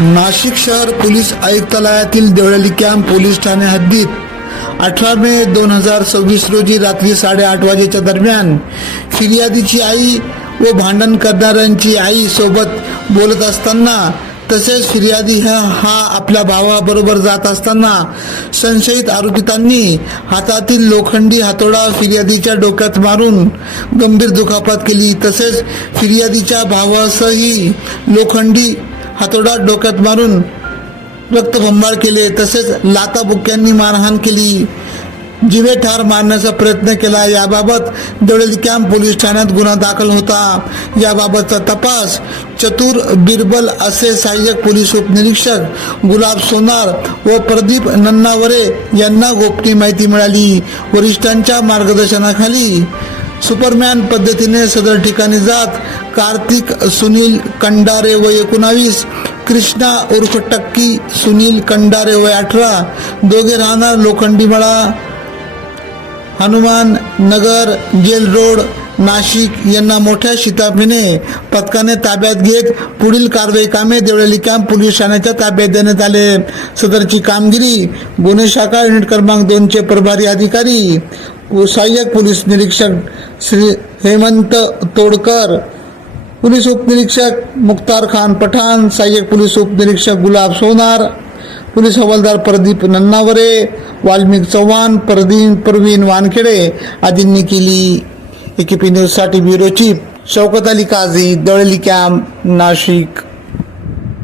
नाशिक शहर पोलीस आयुक्तालयातील देवळाली कॅम्प पोलीस ठाणे हद्दीत 18 मे 2026 रोजी रात्री 8:30 वाजेच्या दरम्यान फिर्यादीची आई व भांडण करणाऱ्यांची आई सोबत बोलत असताना तसेच फिर्यादी हा आपल्या भावाबरोबर जात असताना संशयित आरोपितांनी हातातील लोखंडी हातोडा फिर्यादीच्या डोक्यात मारून गंभीर दुखापत केली। तसेच फिर्यादीच्या भावासही लोखंडी हातोडा डोक्यात मारून रक्तबंबाळ केले। तसेच लाथाबुक्क्यांनी मारहाण केली, जीवे ठार मारण्याचा प्रयत्न केला। याबाबत देवळाली कॅम्प पोलीस ठाण्यात गुन्हा दाखल होता। याबाबतचा तपास चतुर बिरबल असे सहाय्यक पोलीस उपनिरीक्षक गुलाब सोनार व प्रदीप नन्नावरे यांना गोपनीय माहिती मिळाली। वरिष्ठांच्या मार्गदर्शनाखाली सुपरमॅन पद्धतीने सदर ठिकाणी जात कार्तिक सुनील कंडारे वय 19, कृष्णा उर्फ टक्की सुनील कंडारे वय 18, दोघे राहणार लोखंडीमळा, हनुमान नगर, जेल रोड, नाशिक यांना मोठ्या शिताफीने पथकाने ताब्यात घेत पुढील कारवाई कामे देवळाली कॅम्प पोलीस ठाण्याच्या ताब्यात देण्यात आले। सदरची कामगिरी गुन्हे शाखा युनिट क्रमांक 2 चे प्रभारी अधिकारी सहाय्यक पोलीस निरीक्षक श्री हेमंत तोडकर, पोलीस उपनिरीक्षक मुख्तार खान पठाण, सहाय्यक पोलीस उपनिरीक्षक गुलाब सोनार, पोलीस हवालदार प्रदीप नन्नावरे, वाल्मिक चव्हाण, प्रवीण वानखेडे आदींनी केली। AKP न्यूज साठी bureau chief Shaukat Ali Kazi, Deolali camp, Nashik.